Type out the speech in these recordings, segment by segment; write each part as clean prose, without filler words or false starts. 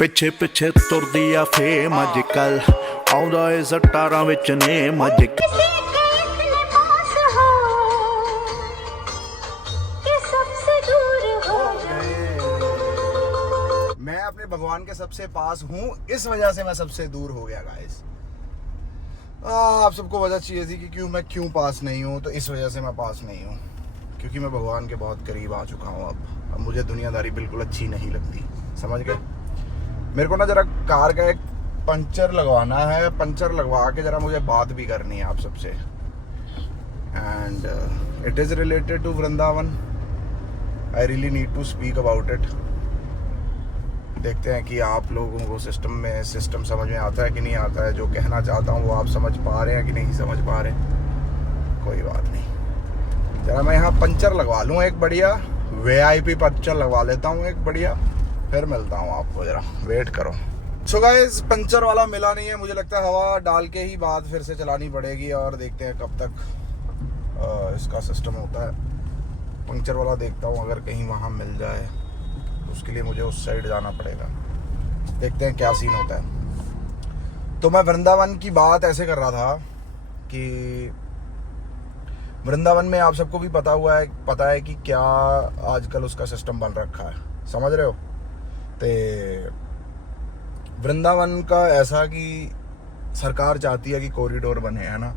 ਪਿੱਛੇ ਪਿੱਛੇ ਤੁਰਦੀ ਆ ਫੇਮ ਅੱਜ ਕੱਲ ਆਉਂਦਾ ਏ ਸਟਾਰਾਂ ਵਿੱਚ ਨੇਮ ਅੱਜ मैं अपने भगवान के सबसे पास हूँ, इस वजह से मैं सबसे दूर हो गया गाइस। आप सबको वजह चाहिए थी कि मैं क्यों पास नहीं हूँ, तो इस वजह से मैं पास नहीं हूँ, क्योंकि मैं भगवान के बहुत करीब आ चुका हूँ। अब मुझे दुनियादारी बिल्कुल अच्छी नहीं लगती, समझ गए। मेरे को ना जरा कार का एक पंचर लगवाना है, पंचर लगवा के जरा मुझे बात भी करनी है आप सबसे। And it is related to Vrindavan. I really need to speak about it. देखते हैं कि आप लोगों को सिस्टम समझ में आता है कि नहीं आता है। जो कहना चाहता हूँ वो आप समझ पा रहे हैं कि नहीं समझ पा रहे। कोई बात नहीं, जरा मैं यहाँ पंचर लगवा लूँ एक बढ़िया, VIP पंचर लगवा लेता हूँ एक बढ़िया, फिर मिलता हूँ आपको। जरा वेट करो। सो गाइस, पंचर वाला मिला नहीं है। मुझे लगता है हवा डाल के ही बात फिर से चलानी पड़ेगी, और देखते हैं कब तक इसका सिस्टम होता है। पंचर वाला देखता हूँ, अगर कहीं वहाँ मिल जाए उसके लिए मुझे उस साइड जाना पड़ेगा। देखते हैं क्या सीन होता है। तो मैं वृंदावन की बात ऐसे कर रहा था कि वृंदावन में आप सबको भी पता है कि क्या आजकल उसका सिस्टम बन रखा है, समझ रहे हो। तो वृंदावन का ऐसा कि सरकार चाहती है कि कॉरिडोर बने, है ना।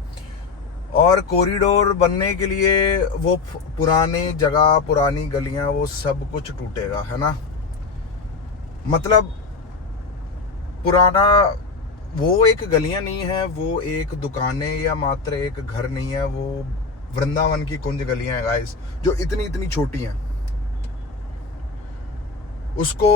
और कॉरिडोर बनने के लिए वो पुरानी जगह, पुरानी गलियां, वो सब कुछ टूटेगा, है ना। मतलब पुराना वो एक गलियां नहीं है, वो एक दुकानें या मात्र एक घर नहीं है, वो वृंदावन की कुंज गलियां हैं गाइस, जो इतनी इतनी छोटी हैं। उसको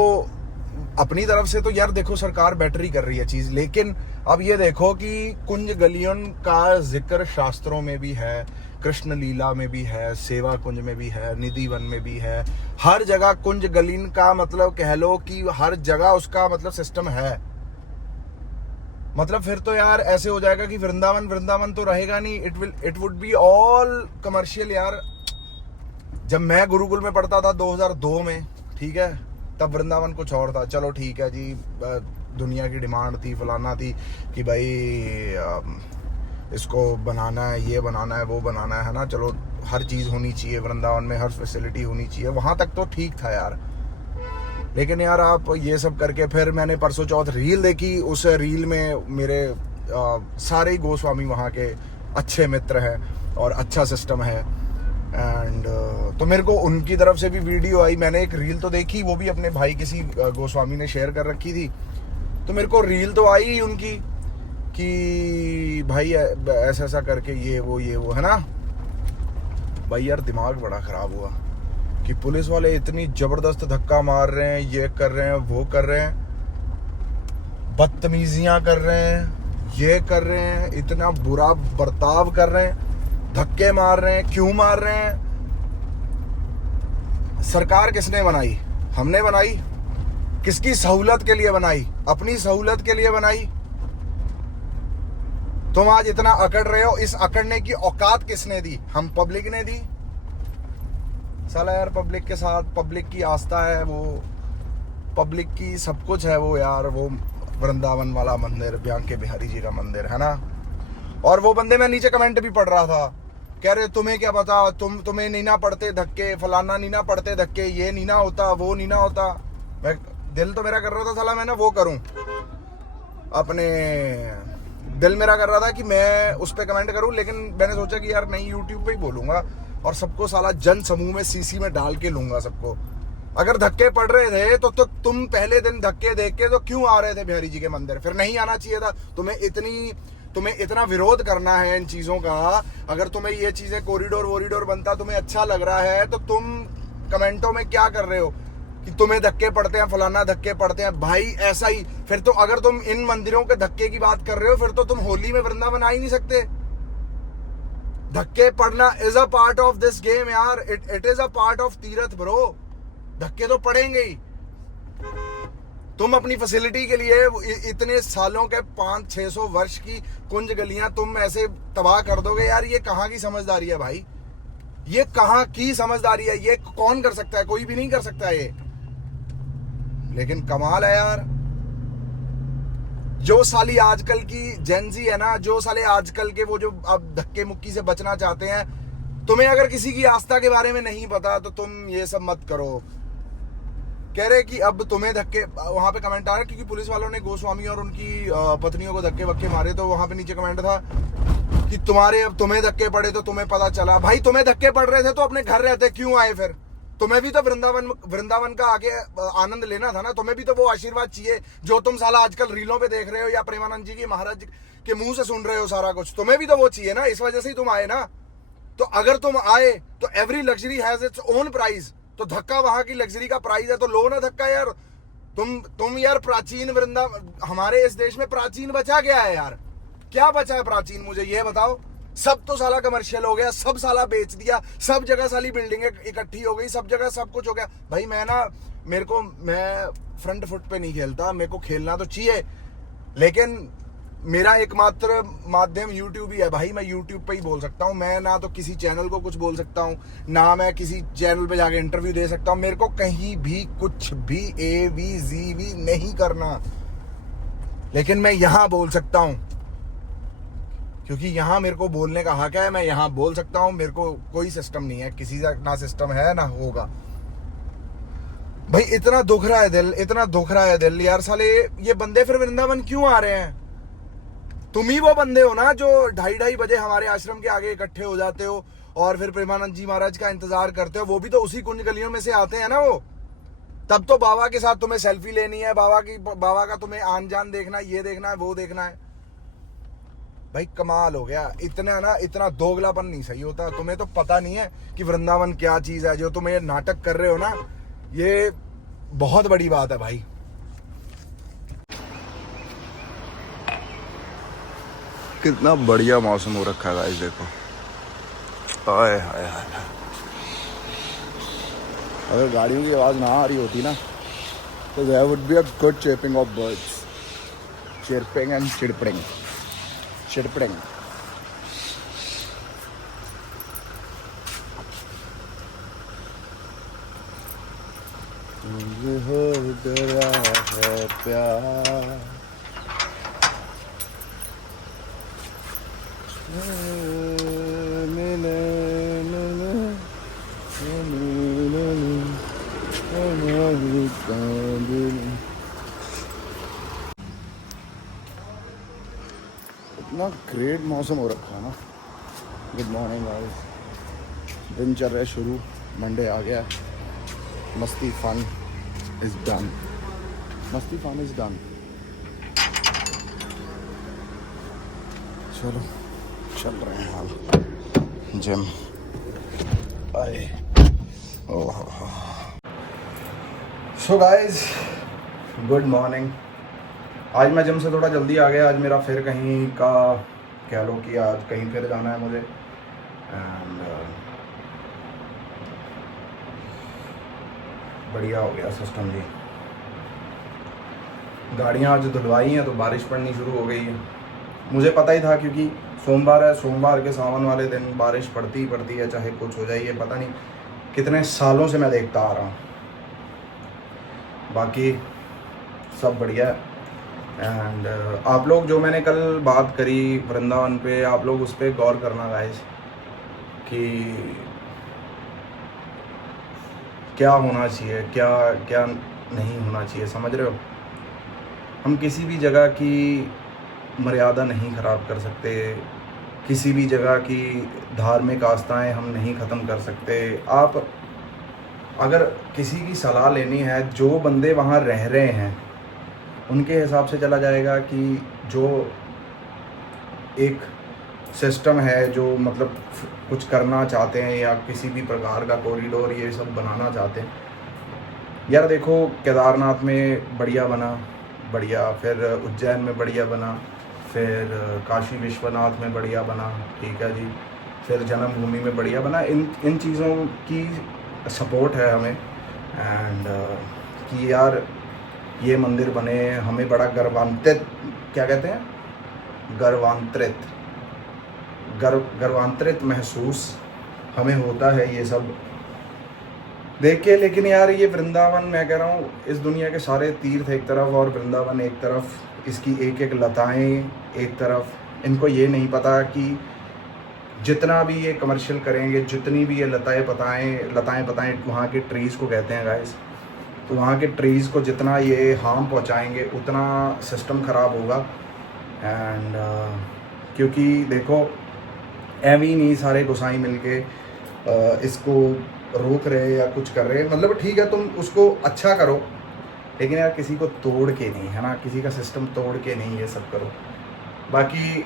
अपनी तरफ से तो यार देखो सरकार बेटर ही कर रही है चीज, लेकिन अब ये देखो कि कुंज गलियों का जिक्र शास्त्रों में भी है, कृष्ण लीला में भी है, सेवा कुंज में भी है, निधि वन में भी है। हर जगह कुंज गलीन का मतलब कह लो कि हर जगह उसका मतलब सिस्टम है। मतलब फिर तो यार ऐसे हो जाएगा कि वृंदावन तो रहेगा नहीं। It would be all commercial यार। जब मैं गुरुकुल में पढ़ता था 2002 में, ठीक है, तब वृंदावन कुछ और था। चलो ठीक है जी, दुनिया की डिमांड थी, फलाना थी कि भाई इसको बनाना है, ये बनाना है, वो बनाना है ना। चलो हर चीज़ होनी चाहिए वृंदावन में, हर फैसिलिटी होनी चाहिए, वहाँ तक तो ठीक था यार। लेकिन यार आप ये सब करके, फिर मैंने परसों चौथ रील देखी, उस रील में मेरे सारे ही गोस्वामी वहाँ के अच्छे मित्र हैं और अच्छा सिस्टम है। एंड तो मेरे को उनकी तरफ से भी वीडियो आई। मैंने एक रील तो देखी, वो भी अपने भाई किसी गोस्वामी ने शेयर कर रखी थी, तो मेरे को रील तो आई उनकी कि भाई ऐसा ऐसा करके ये वो है ना। भाई यार दिमाग बड़ा खराब हुआ कि पुलिस वाले इतनी जबरदस्त धक्का मार रहे हैं, ये कर रहे हैं, वो कर रहे हैं, बदतमीजियां कर रहे हैं, ये कर रहे हैं, इतना बुरा बर्ताव कर रहे हैं, धक्के मार रहे हैं। क्यों मार रहे हैं? सरकार किसने बनाई? हमने बनाई। किसकी सहूलत के लिए बनाई? अपनी सहूलत के लिए बनाई। तुम आज इतना अकड़ रहे हो, इस अकड़ने की औकात किसने दी? हम पब्लिक ने दी। साला यार पब्लिक के साथ, पब्लिक की आस्था है वो, पब्लिक की सब कुछ है वो यार। वो वृंदावन वाला मंदिर, ब्यांके बिहारी जी का मंदिर, है ना। और वो बंदे मैं नीचे कमेंट भी पढ़ रहा था, कह रहे तुम्हें क्या पता, तुम्हें नहीं ना पड़ते धक्के, फलाना नहीं ना पड़ते धक्के, ये नहीं ना होता, वो नहीं ना होता। मैं दिल तो मेरा कर रहा था साला मैं ना वो करूं, अपने दिल मेरा कर रहा था कि मैं उस पर कमेंट करूं, लेकिन मैंने सोचा कि यार नहीं, यूट्यूब पे ही बोलूंगा और सबको साला जन समूह में सीसी में डाल के लूंगा सबको। अगर धक्के पड़ रहे थे तो तुम पहले दिन धक्के देख के तो क्यों आ रहे थे बिहारी जी के मंदिर? फिर नहीं आना चाहिए था। तुम्हें इतना विरोध करना है इन चीजों का। अगर तुम्हें ये चीजें कॉरिडोर बनता तुम्हें अच्छा लग रहा है, तो तुम कमेंटों में क्या कर रहे हो कि तुम्हें धक्के पड़ते हैं, फलाना धक्के पड़ते हैं। भाई ऐसा ही फिर तो, अगर तुम इन मंदिरों के धक्के की बात कर रहे हो, फिर तो तुम होली में वृंदावन आ ही नहीं सकते। धक्के पड़ना is a part of this game यार। It is a part of tirth bro. धक्के तो पड़ेंगे ही। तुम अपनी फैसिलिटी के लिए इतने सालों के 500-600 वर्ष की कुंज गलियां तुम ऐसे तबाह कर दोगे यार। ये कहाँ की समझदारी है भाई? ये कहाँ की समझदारी है? ये कौन कर सकता है? कोई भी नहीं कर सकता ये। लेकिन कमाल है यार, जो साली आजकल की जेनजी है ना, जो साले आजकल के वो जो अब धक्के मुक्की से बचना चाहते हैं, तुम्हें अगर किसी की आस्था के बारे में नहीं पता तो तुम ये सब मत करो। कह रहे कि अब तुम्हें धक्के, वहां पे कमेंट आ रहा है क्योंकि पुलिस वालों ने गोस्वामी और उनकी पत्नियों को धक्के वक्के मारे, तो वहां पे नीचे कमेंट था कि तुम्हें धक्के पड़े तो तुम्हें पता चला। भाई तुम्हें धक्के पड़ रहे थे तो अपने घर रहते क्यों आए? फिर तुम्हें भी तो वृंदावन का आगे आनंद लेना था ना, तुम्हें भी तो वो आशीर्वाद चाहिए जो तुम साला आजकल रीलों पे देख रहे हो या प्रेमानंद जी की महाराज के मुंह से सुन रहे हो सारा कुछ। तुम्हें भी तो वो चाहिए ना, इस वजह से ही तुम आए ना। तो अगर तुम आए तो every luxury has its own price, तो धक्का वहां की लग्जरी का प्राइस है, तो लो ना धक्का यार। तुम यार प्राचीन वृंदावन, हमारे इस देश में प्राचीन बचा क्या है यार? क्या बचा है प्राचीन, मुझे ये बताओ। सब तो साला कमर्शियल हो गया, सब साला बेच दिया, सब जगह साली बिल्डिंगें इकट्ठी हो गई, सब जगह सब कुछ हो गया। भाई मैं फ्रंट फुट पे नहीं खेलता, मेरे को खेलना तो चाहिए, लेकिन मेरा एकमात्र माध्यम यूट्यूब ही है भाई। मैं यूट्यूब पे ही बोल सकता हूँ, मैं ना तो किसी चैनल को कुछ बोल सकता हूँ, ना मैं किसी चैनल पे जाके इंटरव्यू दे सकता हूँ। मेरे को कहीं भी कुछ भी AVGV नहीं करना, लेकिन मैं यहाँ बोल सकता हूँ क्योंकि यहाँ मेरे को बोलने का हक है। मैं यहाँ बोल सकता हूँ, मेरे को कोई सिस्टम नहीं है, किसी का ना सिस्टम है ना होगा। भाई इतना दुख रहा है दिल, इतना दुख रहा है दिल यार। साले ये बंदे फिर वृंदावन क्यों आ रहे हैं? तुम ही वो बंदे हो ना जो 2:30 बजे हमारे आश्रम के आगे इकट्ठे हो जाते हो और फिर प्रेमानंद जी महाराज का इंतजार करते हो। वो भी तो उसी कुंज गलियों में से आते हैं ना वो। तब तो बाबा के साथ तुम्हें सेल्फी लेनी है, बाबा का तुम्हें आन जान देखना है, ये देखना है, वो देखना है। भाई कमाल हो गया। इतना दोगलापन नहीं सही होता। तुम्हें तो पता नहीं है कि वृंदावन क्या चीज है। जो तुम ये नाटक कर रहे हो ना, ये बहुत बड़ी बात है भाई। कितना बढ़िया मौसम हो रखा है गाइस, देखो। हाय हाय हाय। अगर गाड़ियों की आवाज ना आ रही होती ना तो there would be a good chirping of birds. Chirping and चिड़पड़िंग। मुझे हो गया है प्यार, इतना ग्रेट मौसम हो रखा है ना। गुड मॉर्निंग गाइस, दिन चल रहा है शुरू, मंडे आ गया। मस्ती फन इज डन, मस्ती फन इज डन। चलो चल रहे हैं हाल जिम। आए सो गाइस, गुड मॉर्निंग। आज मैं जिम से थोड़ा जल्दी आ गया। आज मेरा फिर कहीं का कह लो कि आज कहीं फिर जाना है मुझे। एंड बढ़िया हो गया सिस्टम भी। गाड़ियाँ आज धुलवाई हैं तो बारिश पड़नी शुरू हो गई है। मुझे पता ही था क्योंकि सोमवार है, सोमवार के सावन वाले दिन बारिश पड़ती ही पड़ती है, चाहे कुछ हो जाए। ये पता नहीं कितने सालों से मैं देखता आ रहा हूँ। बाकी सब बढ़िया है। एंड आप लोग जो मैंने कल बात करी वृंदावन पे, आप लोग उस पर गौर करना गाइस कि क्या होना चाहिए, क्या क्या नहीं होना चाहिए। समझ रहे हो? हम किसी भी जगह की मर्यादा नहीं ख़राब कर सकते, किसी भी जगह की धार्मिक आस्थाएं हम नहीं ख़त्म कर सकते। आप अगर किसी की सलाह लेनी है, जो बंदे वहाँ रह रहे हैं उनके हिसाब से चला जाएगा कि जो एक सिस्टम है, जो मतलब कुछ करना चाहते हैं या किसी भी प्रकार का कॉरिडोर ये सब बनाना चाहते हैं। यार देखो, केदारनाथ में बढ़िया बना, बढ़िया, फिर उज्जैन में बढ़िया बना, फिर काशी विश्वनाथ में बढ़िया बना, ठीक है जी, फिर जन्मभूमि में बढ़िया बना। इन चीज़ों की सपोर्ट है हमें। एंड कि यार ये मंदिर बने, हमें बड़ा गर्वान्वित, क्या कहते हैं, गर्वांतरित महसूस हमें होता है ये सब देख के। लेकिन यार ये वृंदावन, मैं कह रहा हूँ, इस दुनिया के सारे तीर्थ एक तरफ और वृंदावन एक तरफ, इसकी एक एक लताएं एक तरफ। इनको ये नहीं पता कि जितना भी ये कमर्शियल करेंगे, जितनी भी ये लताएं पताएं वहाँ के ट्रीज़ को कहते हैं गाइस, तो वहाँ के ट्रीज़ को जितना ये हार्म पहुँचाएंगे उतना सिस्टम ख़राब होगा। एंड क्योंकि देखो एवी नहीं सारे गोसाई मिलके इसको रोक रहे या कुछ कर रहे, मतलब ठीक है तुम उसको अच्छा करो, लेकिन यार किसी को तोड़ के नहीं, है ना, किसी का सिस्टम तोड़ के नहीं ये सब करो। बाकी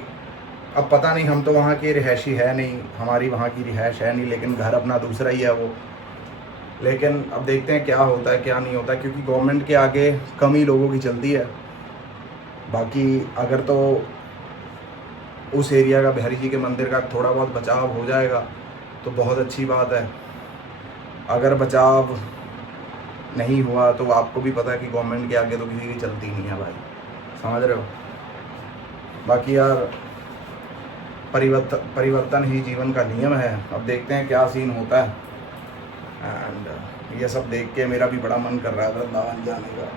अब पता नहीं, हम तो वहाँ के रिहायशी है नहीं, हमारी वहाँ की रिहाइश है नहीं, लेकिन घर अपना दूसरा ही है वो। लेकिन अब देखते हैं क्या होता है क्या नहीं होता, क्योंकि गवर्नमेंट के आगे कम ही लोगों की चलती है। बाकी अगर तो उस एरिया का, बिहारी जी के मंदिर का थोड़ा बहुत बचाव हो जाएगा तो बहुत अच्छी बात है। अगर बचाव नहीं हुआ तो आपको भी पता है कि गवर्नमेंट के आगे तो किसी की चलती नहीं है भाई, समझ रहे हो। बाकी यार परिवर्तन ही जीवन का नियम है। अब देखते हैं क्या सीन होता है। एंड ये सब देख के मेरा भी बड़ा मन कर रहा है वृंदावन जाने का।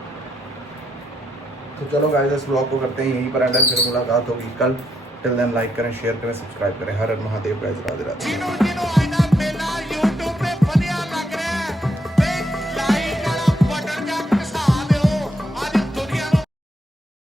तो चलो गाइस, इस ब्लॉग को करते हैं यहीं पर एंड, फिर मुलाकात होगी कल। टिल देन लाइक करें, शेयर करें, सब्सक्राइब करें। हर हर महादेव गाइस, राधे राधे।